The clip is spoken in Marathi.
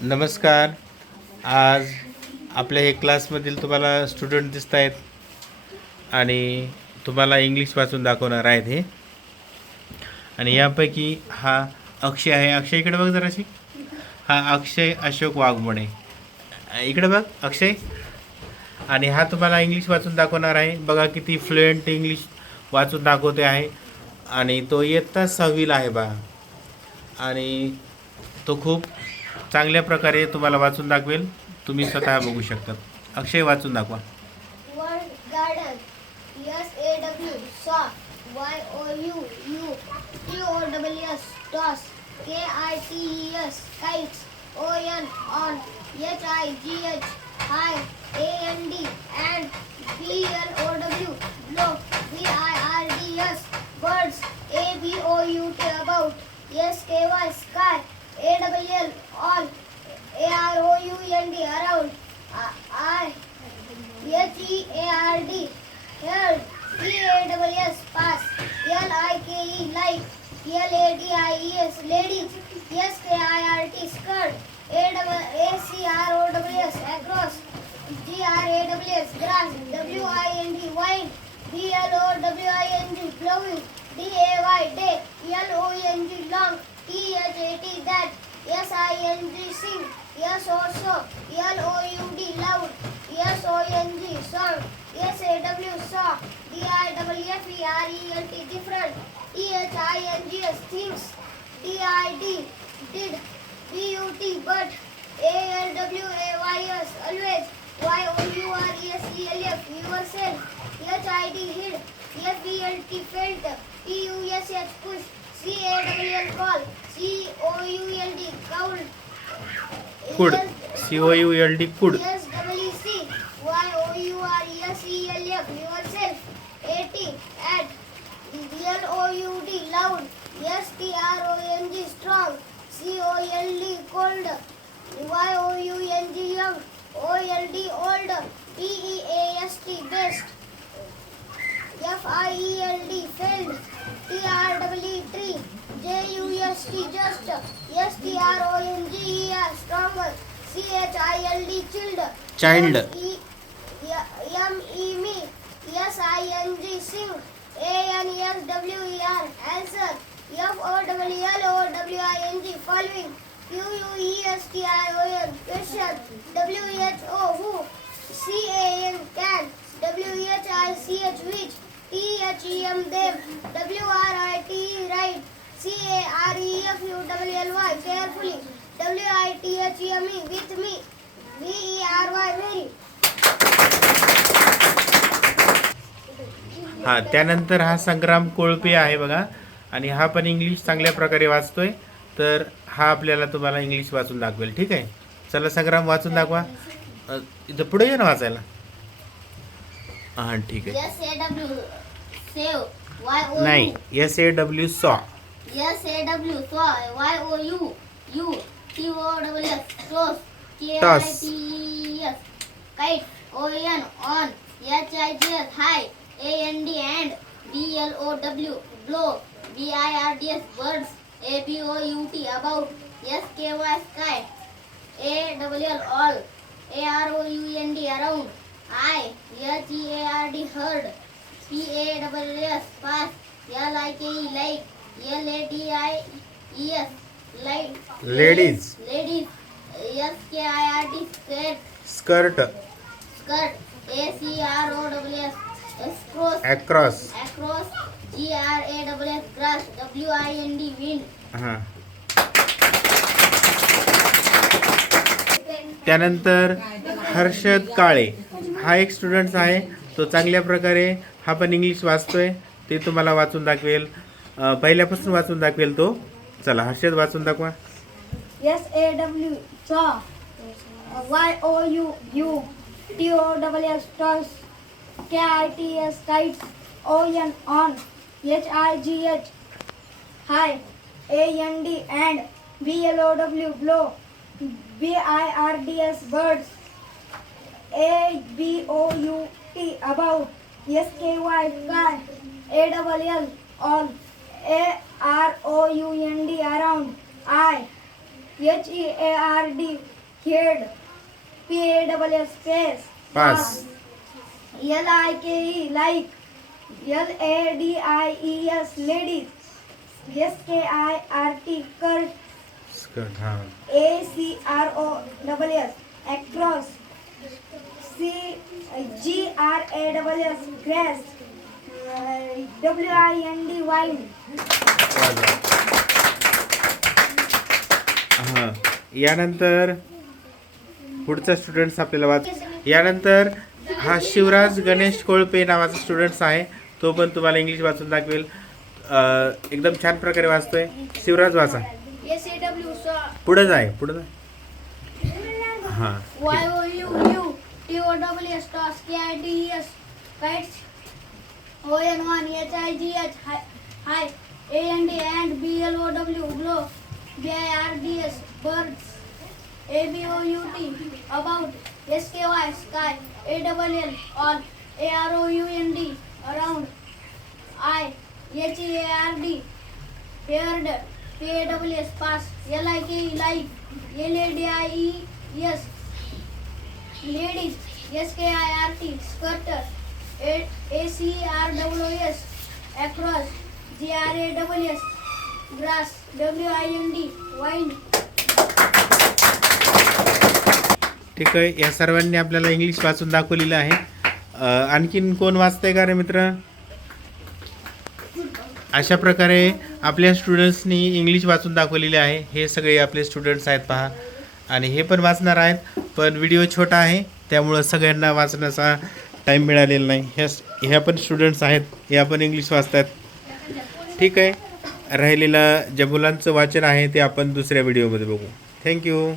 नमस्कार. आज आपल्या हे क्लासमधील तुम्हाला स्टुडंट दिसत आहेत आणि तुम्हाला इंग्लिश वाचून दाखवणार आहेत हे. आणि यापैकी हा अक्षय आहे. अक्षय इकडे बघ जराशी. हा अक्षय अशोक वाघमोडे. इकडे बघ अक्षय. आणि हा तुम्हाला इंग्लिश वाचून दाखवणार आहे. बघा किती फ्लुएंट इंग्लिश वाचून दाखवते आहे. आणि तो इयत्ता 6वीला आहे बा. आणि तो खूप चांगल्या प्रकारे तुम्हाला वाचून दाखवेल. तुम्ही स्वतः बघू शकता. अक्षय वाचून दाखवा. Word garden. SAW. Saw. YOU. TOSS. Toss. KITES. Kites. On. HIGH. High. AND. And. BLOW. Blow. BIRDS. Birds. ABOUT. About. SKY. Sky. ALL. All. AROUND. Around. HEARD. Herd. PASS. Pass. LIKE. Like. LADIES. Ladies. SKIRT. Skirt. ACROWS. Across. GRAWS. Grass. WIND. Wind. BLOWING. Blowing. DAY. Day. LONG. Long. THAT. That. SING. Sing. SO. LOUD. Loud. SONG. Song. SAW. Saw. DIFFERENT. Different. THINGS. Things. DID. Did. BUT. But. ALWAYS. Always. YOURESELF. Yourself. HID. Hid. FELT. Felt. PUSH. Push. CAWL. Call. COULD. Cowl. कुड. COULD. कुड. SWC. YOURESELF. Yourself. AT. At. LOUD. Loud. STRONG. Strong. COLD. Cold. YOUNG. Young. OLD. Old. PEAST. Best. FIELD. Filled. TREE. Tree. JUST. Just. STRONGER. Stronger. CHILD. Chilled. Child. MEME. SING. Sing. ANSWER. Answer. FOLLOWING. Following. QUESTION. Question. WHO. Who. CAN. Can. WHICH. Which. THEM. Them. WRITE. Right. CAREFULLY. Carefully. WITHME. With me. VERY. Very. हा त्यानंतर हा संग्राम कोळपे आहे बघा. आणि हा पण इंग्लिश चांगल्या प्रकारे वाचतोय. तर हा आपल्याला तुम्हाला इंग्लिश वाचून दाखवेल. ठीक आहे. चला संग्राम वाचून दाखवा. इथं पुढे ये ना वाचायला. हां ठीक आहे. SAW. Save. नाही. SAW. सॉ. SAW. Saw. YOU. TOSS. Toss. Toss. KITES. Kite. On. HIGS. High. AND. And. BLOW. Blow. BIRDS. Birds. ABOUT. About. SKY. Sky. ALL. All. AROUND. Around. HEARD. Herd. PASS. Pass. LIKE. Like. LADIES. Light. Ladies. Ladies. SKIRT. Skirt. Skirt. Skirt. ACROWS. Across. Across. GRAWS. Grass. WIND. Wind. हां. त्यानंतर हर्षद काळे हा एक स्टुडंट आहे. तो चांगल्या प्रकारे हा पण इंग्लिश वाचतोय. ते तुम्हाला वाचून दाखवेल. पहिल्यापासून वाचून दाखवेल तो. चला हर्षद वाचून दाखवा. SAW. Saw. YOU. TOSS. Toss. KITES. Kites. On. HIGH. High. AND. And. BLOW. Blow. BIRDS. Birds. ABOUT. About. SKY. Sky. ALL. All. AROUND. Around. HEARD head PASS space Pass. LIKE like LADIES ladies SKIRT curt skirt हां ACROSS across GRASS grass WIND wind हां यानंतर पुढचा स्टुडंट्स आपल्याला यानंतर हा शिवराज गणेश कोळपे नावाचा स्टुडंट्स आहे. तो पण तुम्हाला इंग्लिश वाचून दाखवेल. एकदम छान प्रकारे वाचतोय. शिवराज वाचा. SAW पुढे जाय हां YOUTOWS toss KITES kites ON1 HIGH high and BLOW blow BIRDS birds ABOUT about SKY sky ALL all AROUND around HEARD haired PAWS pass LIKE like LADIES ladies SKIRT skirt ACRWS across GRAWS grass WIND wind. ठीक आहे. या सर्वांनी आपल्याला इंग्लिश वाचून दाखवलेलं आहे. आणखीन कोण वाचतंय का रे मित्र? अशा प्रकारे आपल्या स्टुडंट्सनी इंग्लिश वाचून दाखवलेले आहे. हे सगळे आपले स्टुडंट्स आहेत पहा. आणि हे पण वाचणार आहेत, पण व्हिडिओ छोटा आहे त्यामुळं सगळ्यांना वाचण्याचा टाईम मिळालेला नाही. ह्या पण स्टुडंट्स आहेत, ह्या पण इंग्लिश वाचतात. ठीक आहे. राहिलेलं ज्या मुलांचं वाचन आहे ते आपण दुसऱ्या व्हिडिओमध्ये बघू. थँक्यू.